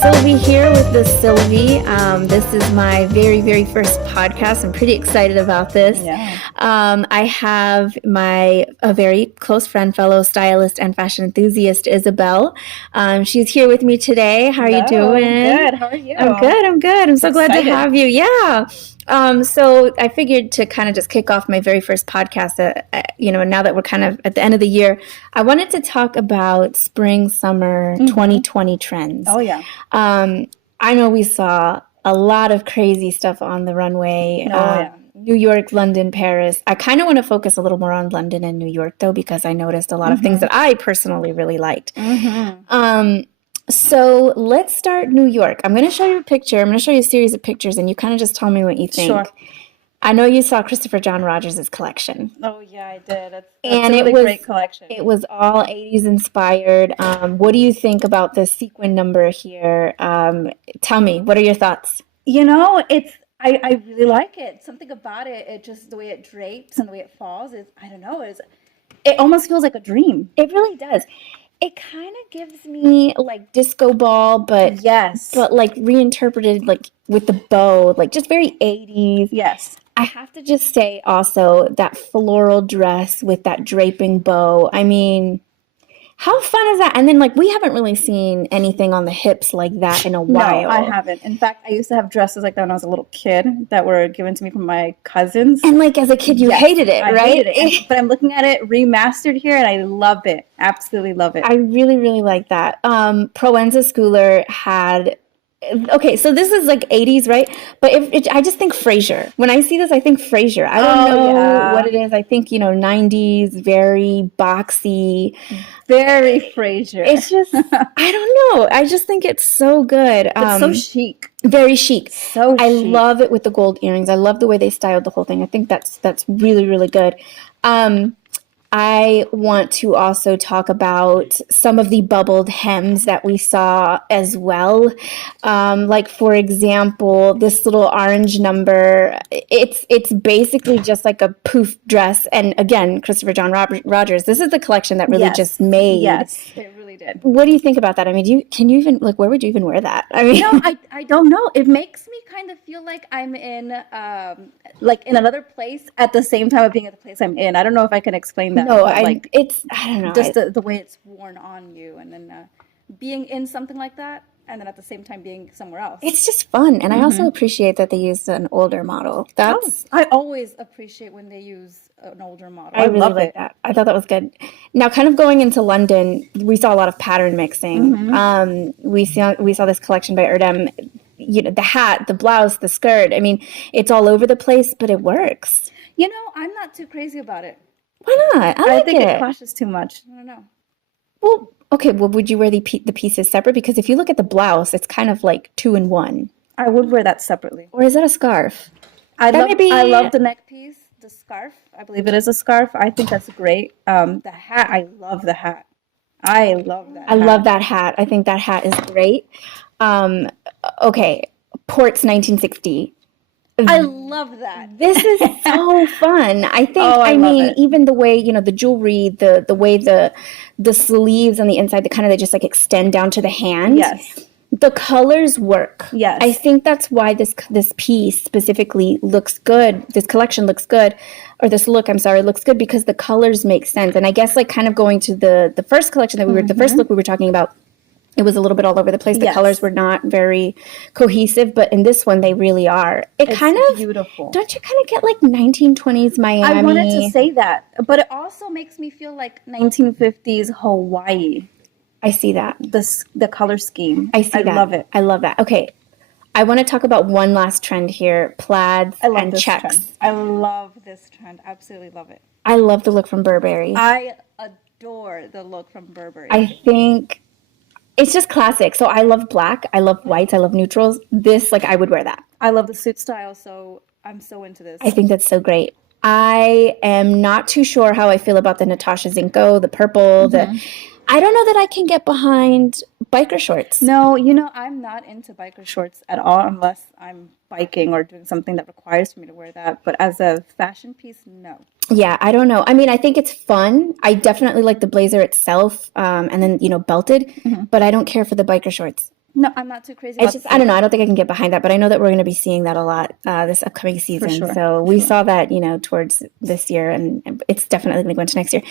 Sylvie here with the Sylvie. This is my very, very first podcast. I'm pretty excited about this. Yeah. I have a very close friend, fellow stylist and fashion enthusiast, Isabel. She's here with me today. How are you doing? Good. How are you? I'm good. I'm so glad to have you. Yeah. So I figured to kind of just kick off my very first podcast, now that we're kind of at the end of the year, I wanted to talk about spring, summer 2020 trends. Oh, yeah. I know we saw a lot of crazy stuff on the runway. New York, London, Paris. I kind of want to focus a little more on London and New York, though, because I noticed a lot of things that I personally really liked. So let's start New York. I'm going to show you a picture. I'm going to show you a series of pictures, and you kind of just tell me what you think. Sure. I know you saw Christopher John Rogers' collection. Oh, yeah, I did. That's a really great collection. It was all 80s inspired. What do you think about this sequin number here? Tell me, what are your thoughts? I really like it. Something about it, the way it drapes and the way it falls is, I don't know, it almost feels like a dream. It really does. It kind of gives me like disco ball, but like reinterpreted like with the bow, like just very 80s. Yes. I have to just say also that floral dress with that draping bow. I mean, how fun is that? And then like we haven't really seen anything on the hips like that in a while. No, I haven't. In fact, I used to have dresses like that when I was a little kid that were given to me from my cousins. And like as a kid, you hated it, right? I hated it. But I'm looking at it remastered here and I love it. Absolutely love it. I really, really like that. Proenza Schouler had... Okay, so this is like 80s, right? But I just think Frasier. When I see this, I think Frasier. I don't know what it is. I think, 90s, very boxy. Very Frasier. It's just, I don't know. I just think it's so good. It's so chic. Very chic. So chic. I love it with the gold earrings. I love the way they styled the whole thing. I think that's really, really good. I want to also talk about some of the bubbled hems that we saw as well. Like, for example, this little orange number, it's basically just like a poof dress. And again, Christopher John Rogers, this is the collection that really just made. Yes, it really did. What do you think about that? I mean, can you even, like, where would you even wear that? I mean, I don't know. It makes me kind of feel like I'm in another place at the same time of being at the place I'm in. I don't know if I can explain that. No, I don't know. Just the way it's worn on you, and then being in something like that, and then at the same time being somewhere else. It's just fun, and I also appreciate that they used an older model. I always appreciate when they use an older model. I really like that. I thought that was good. Now, kind of going into London, we saw a lot of pattern mixing. We saw this collection by Erdem. The hat, the blouse, the skirt. I mean, it's all over the place, but it works. I'm not too crazy about it. Why not? I think it clashes too much. I don't know. Well, okay. Well, would you wear the pieces separate? Because if you look at the blouse, it's kind of like 2 in 1. I would wear that separately. Or is that a scarf? I love the neck piece, the scarf. I believe it is a scarf. I think that's great. The hat, I love the hat. I love that. I love that hat. I think that hat is great. Okay, Port's 1960. I love that. This is so fun. I think. I mean, even the way the jewelry, the way the sleeves on the inside, they just like extend down to the hand. Yes. The colors work. Yes. I think that's why this piece specifically looks good. This collection looks good, or this look, I'm sorry, looks good because the colors make sense. And I guess like kind of going to the first collection that the first look we were talking about. It was a little bit all over the place. The colors were not very cohesive, but in this one, they really are. It's kind of beautiful. Don't you kind of get like 1920s Miami? I wanted to say that, but it also makes me feel like 1950s Hawaii. I see that. The color scheme. I see that. I love it. I love that. Okay. I want to talk about one last trend here, plaids and checks. Trend. I love this trend. Absolutely love it. I love the look from Burberry. I adore the look from Burberry. I think it's just classic. So I love black. I love whites. I love neutrals. This, like, I would wear that. I love the suit style, so I'm so into this. I think that's so great. I am not too sure how I feel about the Natasha Zinco, the purple, I don't know that I can get behind biker shorts. No, I'm not into biker shorts at all unless I'm biking or doing something that requires me to wear that. But as a fashion piece, no. Yeah, I don't know. I mean, I think it's fun. I definitely like the blazer itself, and then, belted, but I don't care for the biker shorts. No, I'm not too crazy It's about just, I don't know. I don't think I can get behind that, but I know that we're going to be seeing that a lot this upcoming season. sure, So we saw that, towards this year, and it's definitely going to go into next year.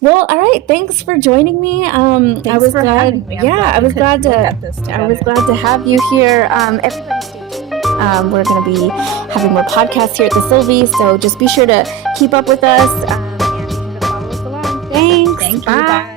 Well, all right. Thanks for joining me. I was glad. having me. I was glad to. I was glad to have you here. Everybody, stay tuned. We're going to be having more podcasts here at the Sylvie, so just be sure to keep up with us and follow us along. Thanks. Thank you. Bye. Bye.